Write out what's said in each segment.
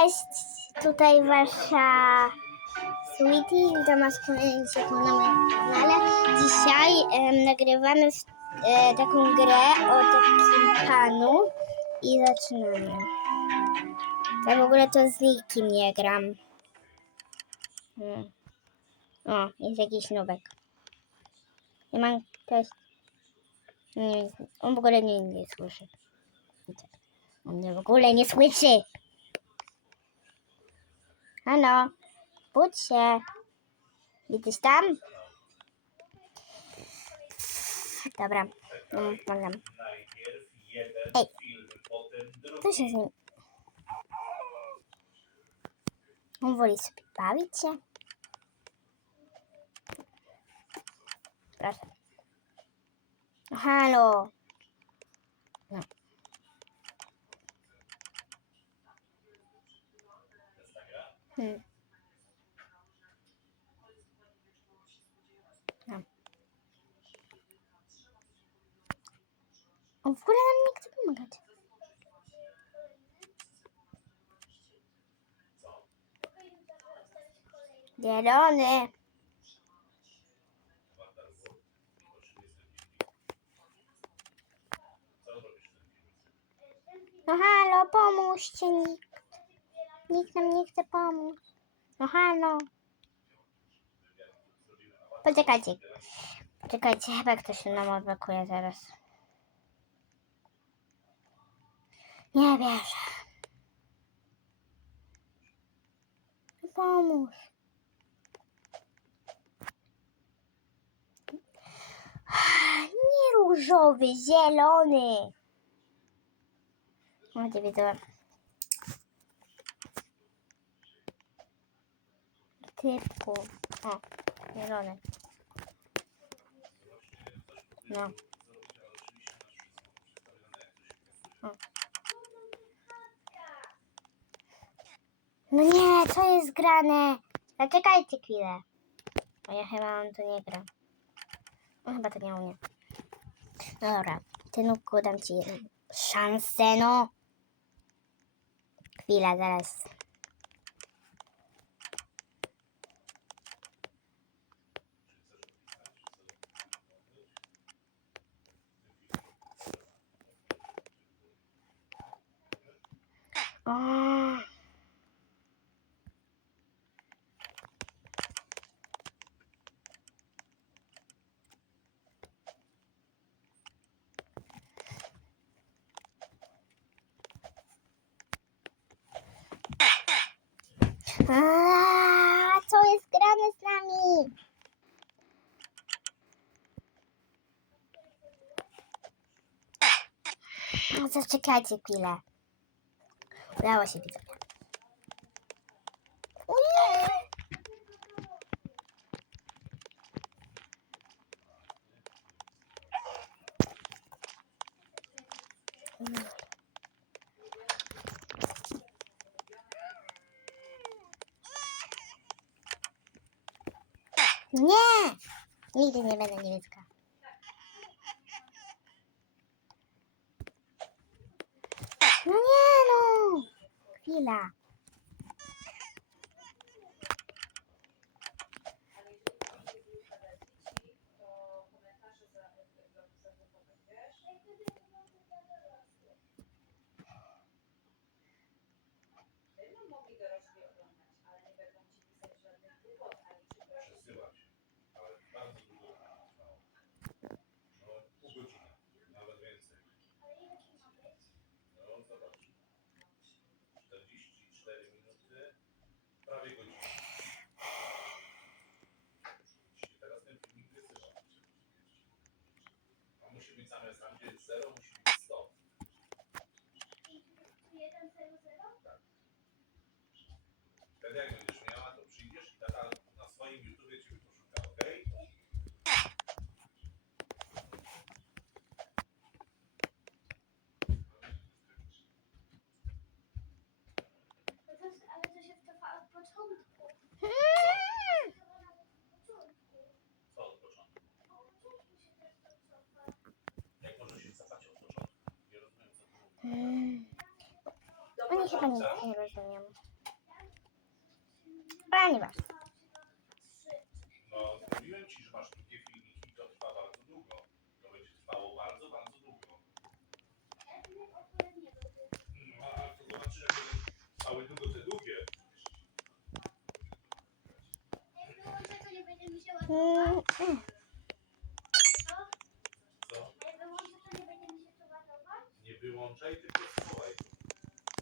Cześć, tutaj wasza Sweetie, witam was w kolejnym na moim kanale. Dzisiaj em, nagrywamy w, e, taką grę o takim panu i zaczynamy. Ja w ogóle to z nikim nie gram. Hmm. O, jest jakiś nubek. Ja mam też... Nie, on w ogóle mnie nie słyszy. On mnie w ogóle nie słyszy. Halo, budź się. Jesteś tam? Dobra, no, pomagam. Ej, co się z nim? On woli sobie bawić się? Proszę. Halo. Hmm. No. On w ogóle nam nie chce pomagać. Zielony. No halo, pomóżcie nikt. Nikt nam nie chce pomóc. No halo. Poczekajcie. Poczekajcie, chyba ktoś nam odblokuje zaraz. Nie wierzę. Pomóż. Nie różowy, zielony. O, nie widzę. Typku. O, zielony. No. O. No nie, co jest grane? Zaczekajcie chwilę. Bo ja chyba on tu nie gra. No chyba to nie umie. No dobra, ty nubku dam ci szansę, no. Chwila, zaraz. O. Co jest grane z nami? Zaczekajcie chwilę. Udało się widzowie. O nie! Nie! Nigdy nie będę niemiecka. No nie no! Chwila. przesyłać, ale bardzo długo to trwało. No, pół godziny, nawet więcej. No, zobacz. 44 minuty, prawie godzinę. Teraz ten filmik wysyła. A musi być zamiast tam, gdzie jest 0, musi być 100. Tak. Wtedy jak będziesz początku? Nie rozumiem, nic nie. Ponieważ No, mówiłem ci, że masz drugie filmiki i to trwa bardzo długo. To będzie trwało bardzo, bardzo długo. No, a to zobaczymy, jak będą trwały długo te długie. Będzie mm, będzie. Nie wyłączaj, tylko schowaj.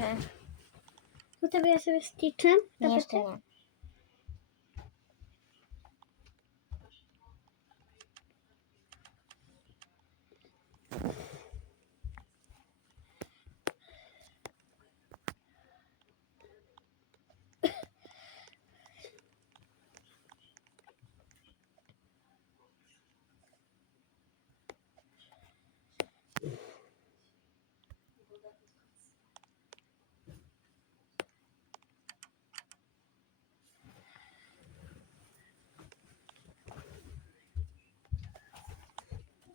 Nie, ja sobie stitchem? nie, jeszcze nie.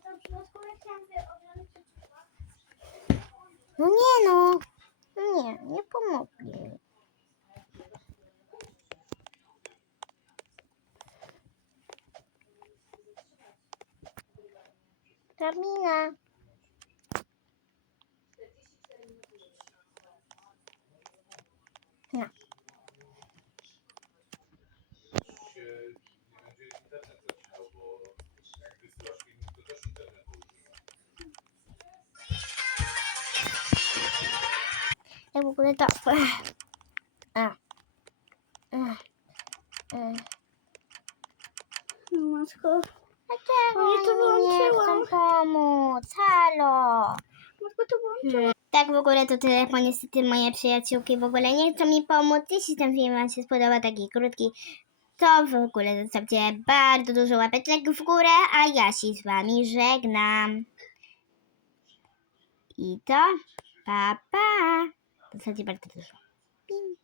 To w środku ja chciałam sobie oglądać No nie no. Nie, nie pomogli mi. Karmina. No. Jak w ogóle to... A. Ech. Ech. No matko. Dlaczego ja to oni nie chcą pomóc? Halo! Matko to włączyłam. Tak w ogóle to tyle, bo niestety moje przyjaciółki w ogóle nie chcą mi pomóc. Jeśli ten film Wam się spodoba, taki krótki, to w ogóle zostawcie bardzo dużo łapeczek w górę, a ja się z Wami żegnam. I to pa pa. W zasadzie bardzo dużo. Ping.